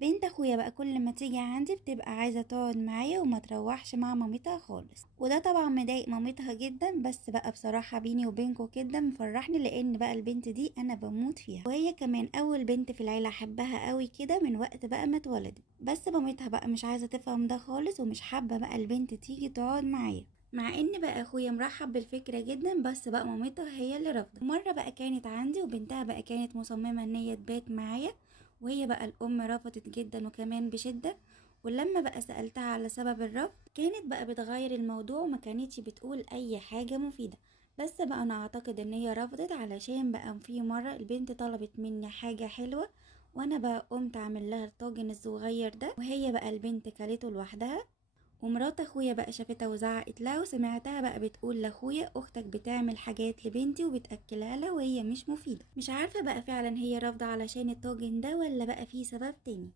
بنت اخويا بقى كل ما تيجي عندي بتبقى عايزة تقعد معايا وما تروحش مع مامتها خالص، وده طبعا مضايق مامتها جدا. بس بقى بصراحة بيني وبينكوا كده مفرحني، لان بقى البنت دي انا بموت فيها، وهي كمان اول بنت في العيلة احبها قوي كده من وقت بقى ما اتولدت. بس مامتها بقى مش عايزة تفهم ده خالص، ومش حابة بقى البنت تيجي تقعد معايا، مع ان بقى اخويا مرحب بالفكرة جدا، بس بقى مامتها هي اللي رافضة. مرة بقى كانت عندي وبنتها بقى كانت مصممة ان هي تبات معايا، وهي بقى الام رفضت جدا وكمان بشدة. ولما بقى سألتها على سبب الرفض كانت بقى بتغير الموضوع وما كانتش بتقول اي حاجة مفيدة. بس بقى انا اعتقد ان هي رفضت علشان بقى في مرة البنت طلبت مني حاجة حلوة، وانا بقى قمت اعمل لها الطاجن الصغير ده، وهي بقى البنت كلته لوحدها. ومرات اخويا بقى شافتها وزعقت لها، وسمعتها بقى بتقول لاخويا اختك بتعمل حاجات لبنتي وبتاكلها لها وهي مش مفيده. مش عارفه بقى فعلا هي رافضه علشان الطاجن ده ولا بقى في سبب تاني.